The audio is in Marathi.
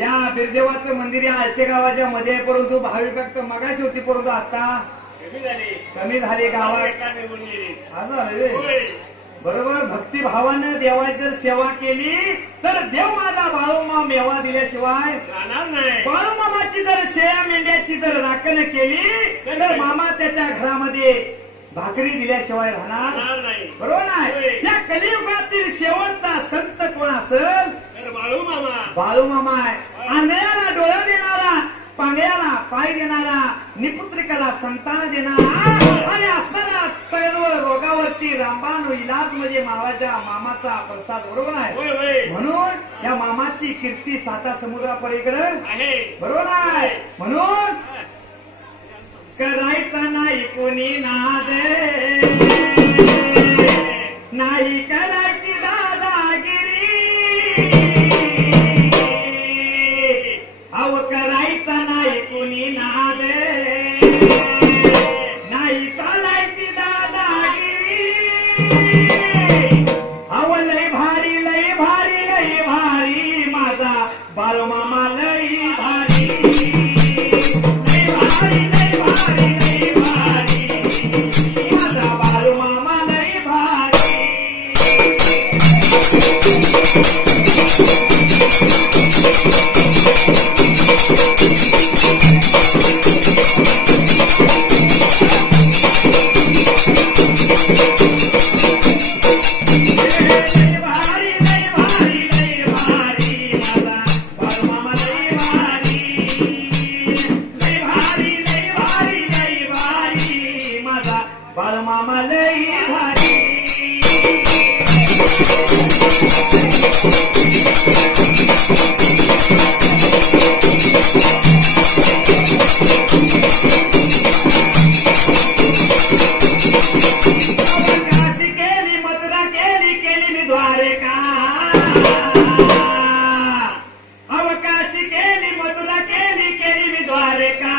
या बिरदेवाचं मंदिर या आलते गावाच्या मध्ये आहे, परंतु भाविक भक्त मगाशी होती, परंतु आता कमी झाले गावात. असं झालं रे. बरोबर. भक्तिभावानं देवाची जर सेवा केली तर देव माझा बाळूमामा मेवा दिल्याशिवाय राहणार नाही. बाळूमामाची जर शेळ्या मेंढ्याची जर राखण केली तर मामा त्याच्या घरामध्ये भाकरी दिल्याशिवाय राहणार नाही. बरोबर नाही. या कलियुगातील शेवटचा संत कोण असेल? बाळूमामा. बाळूमामा आहे. आंधळ्याला डोळा देणारा, पांगळ्याला पाय देणारा, निपुत्रिकाला संतान देणारा आणि असणाऱ्या सर्व रोगावरती रामबाण इलाज म्हणजे मामाचा प्रसाद. बरोबर आहे. म्हणून या मामाची कीर्ती साता समुद्रापलीकडे आहे. बरोबर आहे. म्हणून करायचा नाही कोणी नाद, नाही करायची दादागिरी, अव करायचा नाही कोणी नाद, नाही चालायची दादागिरी, अव लय भारी लय भारी लय भारी माझा बाळूमामा लय भारी, लय भारी लय भारी लय भारी माझा बाळूमामा लय भारी. बाळूमामा लय भारी. काशी केली, मथुरा केली, केली मी द्वारका, अवकाशी केली, मथुरा केली, केली मी द्वारका.